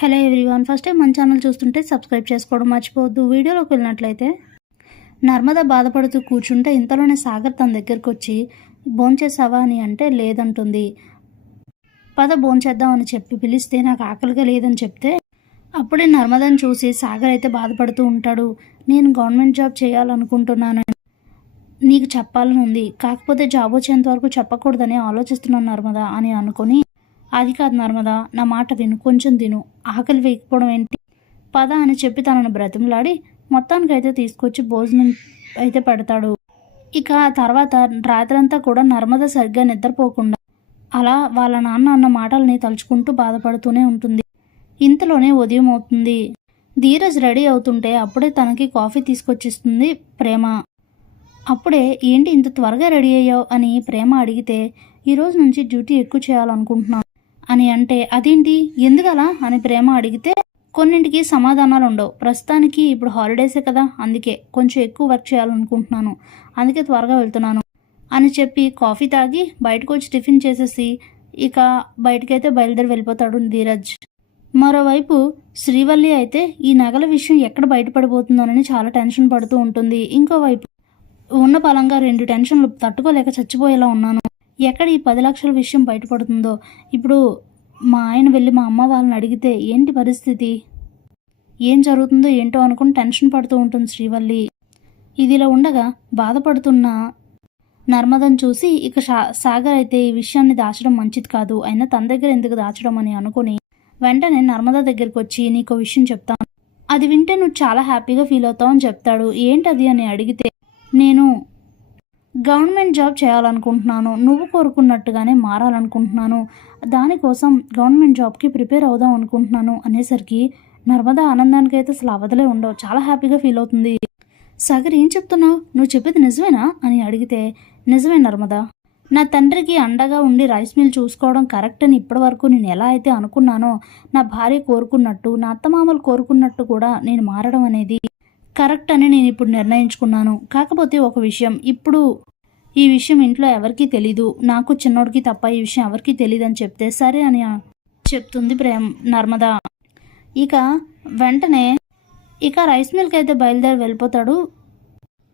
Hello everyone first time మన channel చూస్తుంటే subscribe చేసుకోవడం మర్చిపోవద్దు. వీడియోలోకి వెళ్ళినట్లయితే నర్మద బాధపడుతూ కూర్చుంటే ఇంతలోనే సాగర్ తన దగ్గరికి వచ్చి భోంచేసావా అని అంటే లేదంటుంది. పద భోంచేద్దాం అని చెప్పి పిలిస్తే నాకు ఆకలిగా లేదని చెప్తే అప్పుడే నర్మదని చూసి సాగర్ అయితే బాధపడుతూ ఉంటాడు. నేను గవర్నమెంట్ జాబ్ చేయాలనుకుంటున్నాను. నీకు చెప్పాలని ఉంది. కాకపోతే జాబ్ వచ్చేంత వరకు చెప్పకూడదని ఆలోచిస్తున్నాను నర్మదా అని అనుకొని అది కాదు నర్మదా నా మాట విను కొంచెం తిను. ఆకలి వేయకపోవడం ఏంటి? పద అని చెప్పి తనను బ్రతిమలాడి మొత్తానికైతే తీసుకొచ్చి భోజనం అయితే పెడతాడు. ఇక ఆ తర్వాత రాత్రంతా కూడా నర్మద సరిగ్గా నిద్రపోకుండా అలా వాళ్ళ నాన్న అన్న మాటల్ని తలుచుకుంటూ బాధపడుతూనే ఉంటుంది. ఇంతలోనే ఉదయం అవుతుంది. ధీరజ్ రెడీ అవుతుంటే అప్పుడే తనకి కాఫీ తీసుకొచ్చిస్తుంది ప్రేమ. అప్పుడే ఏంటి ఇంత త్వరగా రెడీ అయ్యావు? అని ప్రేమ అడిగితే ఈ రోజు నుంచి డ్యూటీ ఎక్కువ చేయాలనుకుంటున్నాను. అని అంటే అదేంటి? ఎందుకలా? అని ప్రేమ అడిగితే కొన్నింటికి సమాధానాలు ఉండవు ప్రస్తుతానికి ఇప్పుడు హాలిడేసే కదా అందుకే కొంచెం ఎక్కువ వర్క్ చేయాలనుకుంటున్నాను. అందుకే త్వరగా వెళ్తున్నాను అని చెప్పి కాఫీ తాగి బయటకు వచ్చి టిఫిన్ చేసేసి ఇక బయటకైతే బయలుదేరి వెళ్ళిపోతాడు ధీరజ్. మరోవైపు శ్రీవల్లి అయితే ఈ నగల విషయం ఎక్కడ బయటపడిపోతుందోనని చాలా టెన్షన్ పడుతూ ఉంటుంది. ఇంకోవైపు ఉన్న పలంగా రెండు టెన్షన్లు తట్టుకోలేక చచ్చిపోయేలా ఉన్నాను. ఎక్కడ ఈ పది లక్షల విషయం బయటపడుతుందో. ఇప్పుడు మా ఆయన వెళ్ళి మా అమ్మ వాళ్ళని అడిగితే ఏంటి పరిస్థితి? ఏం జరుగుతుందో ఏంటో అనుకుని టెన్షన్ పడుతూ ఉంటుంది శ్రీవల్లి. ఇదిలా ఉండగా బాధపడుతున్న నర్మదను చూసి ఇక సా సాగర్ అయితే ఈ విషయాన్ని దాచడం మంచిది కాదు. అయినా తన దగ్గర ఎందుకు దాచడం అని అనుకుని వెంటనే నర్మద దగ్గరికి వచ్చి నీకు విషయం చెప్తాను. అది వింటే నువ్వు చాలా హ్యాపీగా ఫీల్ అవుతావు అని చెప్తాడు. ఏంటది? అని అడిగితే నేను గవర్నమెంట్ జాబ్ చేయాలనుకుంటున్నాను నువ్వు కోరుకున్నట్టుగానే మారాలనుకుంటున్నాను దానికోసం గవర్నమెంట్ జాబ్కి ప్రిపేర్ అవుదాం అనుకుంటున్నాను అనేసరికి నర్మదా ఆనందానికి అయితే అసలు అవధలే ఉండవు. చాలా హ్యాపీగా ఫీల్ అవుతుంది. సాగర్ ఏం చెప్తున్నావు? నువ్వు చెప్పేది నిజమేనా? అని అడిగితే నిజమే నర్మదా. నా తండ్రికి అండగా ఉండి రైస్ మిల్ చూసుకోవడం కరెక్ట్ అని ఇప్పటివరకు నేను ఎలా అయితే అనుకున్నానో నా భార్య కోరుకున్నట్టు నా అత్తమామలు కోరుకున్నట్టు కూడా నేను మారడం అనేది కరెక్ట్ అని నేను ఇప్పుడు నిర్ణయించుకున్నాను. కాకపోతే ఒక విషయం ఇప్పుడు ఈ విషయం ఇంట్లో ఎవరికీ తెలీదు. నాకు చిన్నోడికి తప్ప ఈ విషయం ఎవరికీ తెలియదు అని చెప్తే సరే అని చెప్తుంది ప్రేమ్ నర్మద. ఇక వెంటనే ఇక రైస్ మిల్క్ అయితే బయలుదేరి వెళ్ళిపోతాడు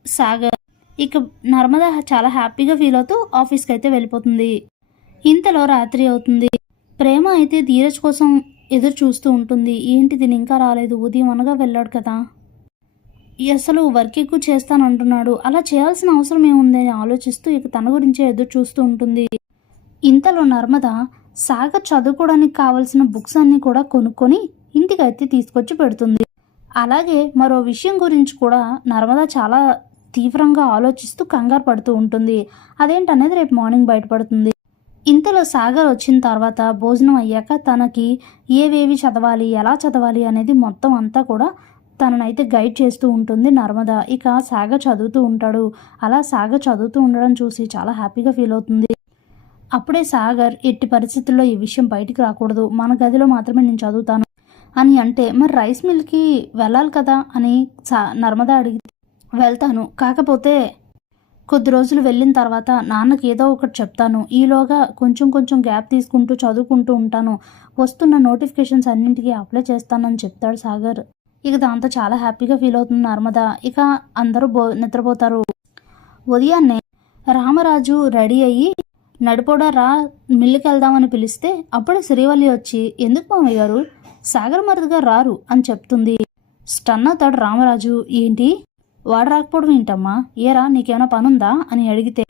సాగర్. ఇక నర్మద చాలా హ్యాపీగా ఫీల్ అవుతూ ఆఫీస్కి అయితే వెళ్ళిపోతుంది. ఇంతలో రాత్రి అవుతుంది. ప్రేమ అయితే ధీరజ్ కోసం ఎదురు చూస్తూ ఉంటుంది. ఏంటి దీని ఇంకా రాలేదు? ఉదయం అనగా వెళ్ళాడు కదా. అసలు వర్క్ ఎక్కువ చేస్తానంటున్నాడు. అలా చేయాల్సిన అవసరం ఏముంది అని ఆలోచిస్తూ ఇక తన గురించే ఎదురు చూస్తూ ఉంటుంది. ఇంతలో నర్మద సాగర్ చదువుకోవడానికి కావలసిన బుక్స్ అన్నీ కూడా కొనుక్కొని ఇంటికైతే తీసుకొచ్చి పెడుతుంది. అలాగే మరో విషయం గురించి కూడా నర్మద చాలా తీవ్రంగా ఆలోచిస్తూ కంగారు పడుతూ ఉంటుంది. అదేంటనేది రేపు మార్నింగ్ బయటపడుతుంది. ఇంతలో సాగర్ వచ్చిన తర్వాత భోజనం అయ్యాక తనకి ఏవేవి చదవాలి ఎలా చదవాలి అనేది మొత్తం అంతా కూడా తననైతే గైడ్ చేస్తూ ఉంటుంది నర్మద. ఇక సాగర్ చదువుతూ ఉంటాడు. అలా సాగర్ చదువుతూ ఉండడం చూసి చాలా హ్యాపీగా ఫీల్ అవుతుంది. అప్పుడే సాగర్ ఎట్టి పరిస్థితుల్లో ఈ విషయం బయటికి రాకూడదు. మన గదిలో మాత్రమే నేను చదువుతాను అని అంటే మరి రైస్ మిల్కి వెళ్ళాలి కదా? అని సా నర్మద అడిగి వెళ్తాను. కాకపోతే కొద్ది రోజులు వెళ్ళిన తర్వాత నాన్నకి ఏదో ఒకటి చెప్తాను. ఈలోగా కొంచెం కొంచెం గ్యాప్ తీసుకుంటూ చదువుకుంటూ ఉంటాను. వస్తున్న నోటిఫికేషన్స్ అన్నింటికీ అప్లై చేస్తానని చెప్తాడు సాగర్. ఇక దాంతో చాలా హ్యాపీగా ఫీల్ అవుతుంది నర్మద. ఇక అందరూ బో నిద్రపోతారు. ఉదయాన్నే రామరాజు రెడీ అయ్యి నడిపోడా రా మిల్లుకి వెళ్దామని పిలిస్తే అప్పుడే శ్రీవల్లి వచ్చి ఎందుకు మామయ్య గారు? సాగర్ మరుదుగా రారు అని చెప్తుంది. స్టన్ అవుతాడు రామరాజు. ఏంటి? వాడు రాకపోవడం ఏంటమ్మా? ఏరా నీకేమైనా పనుందా? అని అడిగితే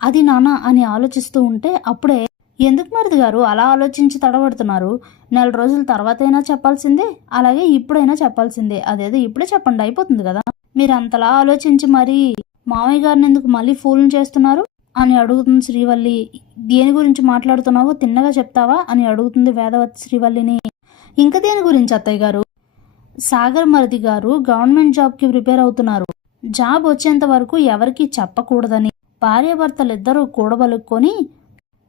అది నానా అని ఆలోచిస్తూ ఉంటే అప్పుడే ఎందుకు మరిది గారు అలా ఆలోచించి తడబడుతున్నారు? నెల రోజుల తర్వాతైనా చెప్పాల్సిందే అలాగే ఇప్పుడైనా చెప్పాల్సిందే. అదేదో ఇప్పుడే చెప్పండి అయిపోతుంది కదా. మీరు అంతలా ఆలోచించి మరి మామయ్య గారిని ఎందుకు మళ్ళీ ఫోన్ చేస్తున్నారు? అని అడుగుతుంది శ్రీవల్లి. దేని గురించి మాట్లాడుతున్నావో తిన్నగా చెప్తావా? అని అడుగుతుంది వేదవతి శ్రీవల్లిని. ఇంకా దేని గురించి అత్తయ్య గారు? సాగర్ మరిది గారు గవర్నమెంట్ జాబ్కి ప్రిపేర్ అవుతున్నారు. జాబ్ వచ్చేంత వరకు ఎవరికీ చెప్పకూడదని భార్యాభర్తలిద్దరూ కూడబలుక్కొని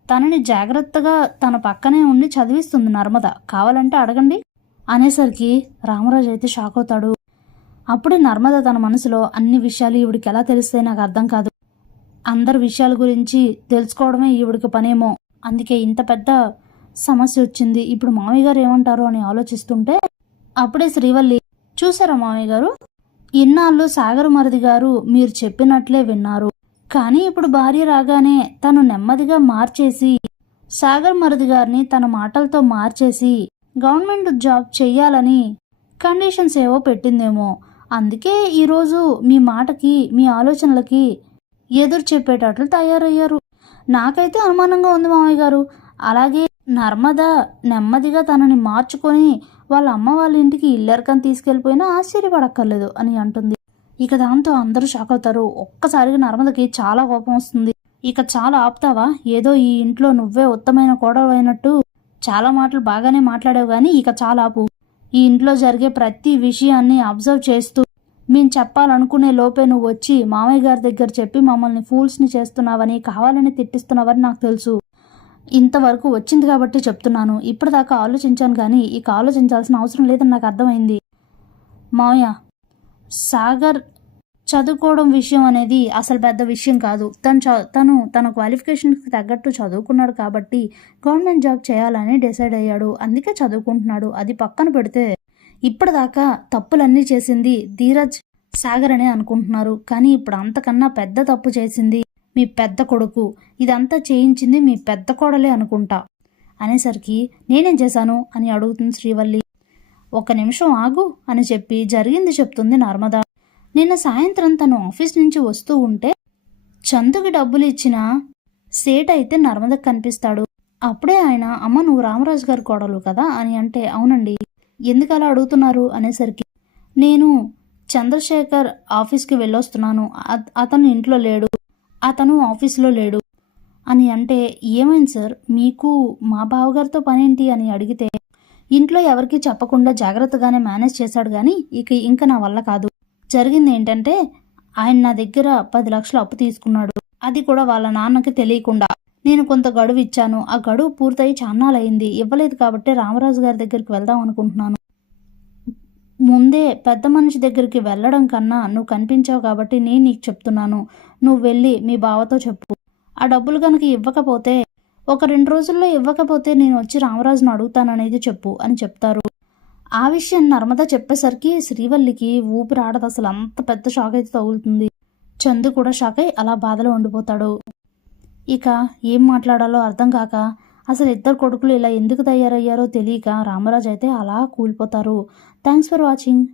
తనని జాగ్రత్తగా తన పక్కనే ఉండి చదివిస్తుంది నర్మద. కావాలంటే అడగండి. అనేసరికి రామరాజు అయితే షాక్ అవుతాడు. అప్పుడే నర్మద తన మనసులో అన్ని విషయాలు ఈవిడికి ఎలా తెలిస్తే నాకు అర్థం కాదు. అందరి విషయాల గురించి తెలుసుకోవడమే ఈవిడికి పనేమో. అందుకే ఇంత పెద్ద సమస్య వచ్చింది. ఇప్పుడు మామయ్య గారు ఏమంటారు అని ఆలోచిస్తుంటే అప్పుడే శ్రీవల్లి చూసారా మామయ్య గారు ఇన్నాళ్ళు సాగర్ మరిది గారు మీరు చెప్పినట్లే విన్నారు. కానీ ఇప్పుడు భార్య రాగానే తను నెమ్మదిగా మార్చేసి సాగర్ మరుది గారిని తన మాటలతో మార్చేసి గవర్నమెంట్ జాబ్ చెయ్యాలని కండిషన్స్ ఏవో పెట్టిందేమో. అందుకే ఈరోజు మీ మాటకి మీ ఆలోచనలకి ఎదురు చెప్పేటట్లు తయారయ్యారు. నాకైతే అనుమానంగా ఉంది మామయ్య గారు. అలాగే నర్మద నెమ్మదిగా తనని మార్చుకొని వాళ్ళ అమ్మ వాళ్ళ ఇంటికి ఇల్లరికని తీసుకెళ్ళిపోయినా ఆశ్చర్యపడక్కర్లేదు అని అంటుంది. ఇక దాంతో అందరూ షాక్ అవుతారు. ఒక్కసారిగా నర్మదకి చాలా కోపం వస్తుంది. ఇక చాలా ఆపుతావా? ఏదో ఈ ఇంట్లో నువ్వే ఉత్తమైన కోడలు అయినట్టు చాలా మాటలు బాగానే మాట్లాడావు కానీ ఇక చాలా ఆపు. ఈ ఇంట్లో జరిగే ప్రతి విషయాన్ని అబ్జర్వ్ చేస్తూ మేము చెప్పాలనుకునే లోపే నువ్వు వచ్చి మామయ్య గారి దగ్గర చెప్పి మమ్మల్ని ఫూల్స్ని చేస్తున్నావని కావాలని తిట్టిస్తున్నావని నాకు తెలుసు. ఇంతవరకు వచ్చింది కాబట్టి చెప్తున్నాను. ఇప్పటిదాకా ఆలోచించాను కానీ ఇక ఆలోచించాల్సిన అవసరం లేదని నాకు అర్థమైంది. మామయ్య సాగర్ చదువుకోవడం విషయం అనేది అసలు పెద్ద విషయం కాదు. తను చ తను తన క్వాలిఫికేషన్కి తగ్గట్టు చదువుకున్నాడు కాబట్టి గవర్నమెంట్ జాబ్ చేయాలని డిసైడ్ అయ్యాడు. అందుకే చదువుకుంటున్నాడు. అది పక్కన పెడితే ఇప్పటిదాకా తప్పులన్నీ చేసింది ధీరజ్ సాగర్ అనే అనుకుంటున్నారు. కానీ ఇప్పుడు అంతకన్నా పెద్ద తప్పు చేసింది మీ పెద్ద కొడుకు. ఇదంతా చేయించింది మీ పెద్ద కోడలే అనుకుంటా అనేసరికి నేనేం చేశాను అని అడుగుతుంది శ్రీవల్లి. ఒక నిమిషం ఆగు అని చెప్పి జరిగింది చెప్తుంది నర్మద. నిన్న సాయంత్రం తను ఆఫీస్ నుంచి వస్తూ ఉంటే చందుకి డబ్బులు ఇచ్చిన సేట్ అయితే నర్మదకు కనిపిస్తాడు. అప్పుడే ఆయన అమ్మ నువ్వు రామరాజు గారి కోడలు కదా? అని అంటే అవునండి. ఎందుకు అలా అడుగుతున్నారు? అనేసరికి నేను చంద్రశేఖర్ ఆఫీస్కి వెళ్ళొస్తున్నాను. అతను ఇంట్లో లేడు. అతను ఆఫీస్లో లేడు. అని అంటే ఏమైంది సార్? మీకు మా బావగారితో పనేంటి? అని అడిగితే ఇంట్లో ఎవరికీ చెప్పకుండా జాగ్రత్తగానే మేనేజ్ చేశాడు కానీ ఇక ఇంకా నా వల్ల కాదు. జరిగింది ఏంటంటే ఆయన నా దగ్గర పది లక్షలు అప్పు తీసుకున్నాడు. అది కూడా వాళ్ళ నాన్నకి తెలియకుండా. నేను కొంత గడువు ఇచ్చాను. ఆ గడువు పూర్తయి చాన్నాలయ్యింది ఇవ్వలేదు కాబట్టి రామరాజు గారి దగ్గరికి వెళ్దాం అనుకుంటున్నాను. ముందే పెద్ద మనిషి దగ్గరికి వెళ్ళడం కన్నా నువ్వు కనిపించావు కాబట్టి నేను నీకు చెప్తున్నాను. నువ్వు వెళ్ళి మీ బావతో చెప్పు. ఆ డబ్బులు కనుక ఇవ్వకపోతే ఒక రెండు రోజుల్లో ఇవ్వకపోతే నేను వచ్చి రామరాజును అడుగుతాననేది చెప్పు అని చెప్తారు. ఆ విషయం నర్మద చెప్పేసరికి శ్రీవల్లికి ఊపిరి ఆడదు. అసలు అంత పెద్ద షాక్ అయితే తగులుతుంది. చందు కూడా షాక్ అయి అలా బాధలో ఉండిపోతాడు. ఇక ఏం మాట్లాడాలో అర్థం కాక అసలు ఇద్దరు కొడుకులు ఇలా ఎందుకు తయారయ్యారో తెలియక రామరాజు అయితే అలా కూలిపోతారు. Thanks for watching.